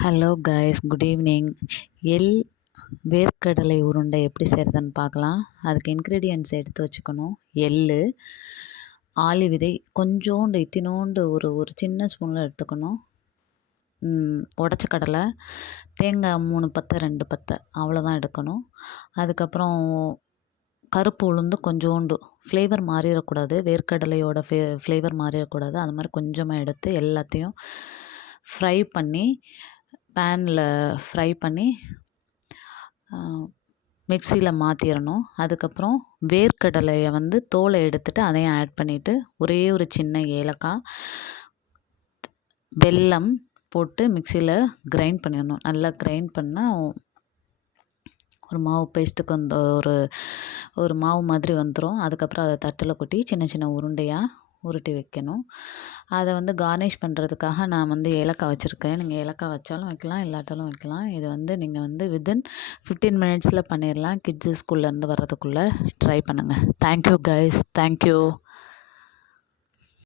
Hello guys, good evening. எள் வேர்க்கடலை உருண்டை எப்படி செய்கிறதுன்னு பார்க்கலாம். அதுக்கு இன்க்ரீடியன்ட்ஸ் எடுத்து வச்சுக்கணும். எள், ஆளி விதை கொஞ்சோண்டு இத்தினோண்டு ஒரு ஒரு சின்ன ஸ்பூனில் எடுத்துக்கணும். உடச்ச கடலை, தேங்காய் 3 பத்தை 2 பத்தை அவ்வளோதான் எடுக்கணும். அதுக்கப்புறம் கருப்பு உளுந்து கொஞ்சோண்டு, ஃப்ளேவர் மாறிடக்கூடாது, வேர்க்கடலையோட ஃப்ளேவர் மாறிடக்கூடாது. அது மாதிரி கொஞ்சமாக எடுத்து எல்லாத்தையும் ஃப்ரை பண்ணி பேனில் ஃப்ரை பண்ணி மிக்சியில் மாற்றிடணும். அதுக்கப்புறம் வேர்க்கடலையை தோலை எடுத்துகிட்டு அதையும் ஆட் பண்ணிவிட்டு ஒரே ஒரு சின்ன ஏலக்காய், வெல்லம் போட்டு மிக்சியில் கிரைண்ட் பண்ணிடணும். நல்லா கிரைண்ட் பண்ணால் ஒரு மாவு பேஸ்ட்டுக்கு ஒரு மாவு மாதிரி வந்துடும். அதுக்கப்புறம் அதை தட்டில் கொட்டி சின்ன சின்ன உருண்டையாக உருட்டி வைக்கணும். அதை கார்னிஷ் பண்ணுறதுக்காக நான் ஏலக்காய் வச்சுருக்கேன். நீங்கள் ஏலக்காய் வச்சாலும் வைக்கலாம், இல்லாட்டாலும் வைக்கலாம். இது நீங்கள் வித்தின் 15 மினிட்ஸில் பண்ணிடலாம். கிட்ஸு ஸ்கூல்லேருந்து வர்றதுக்குள்ளே ட்ரை பண்ணுங்கள். Thank you guys, thank you.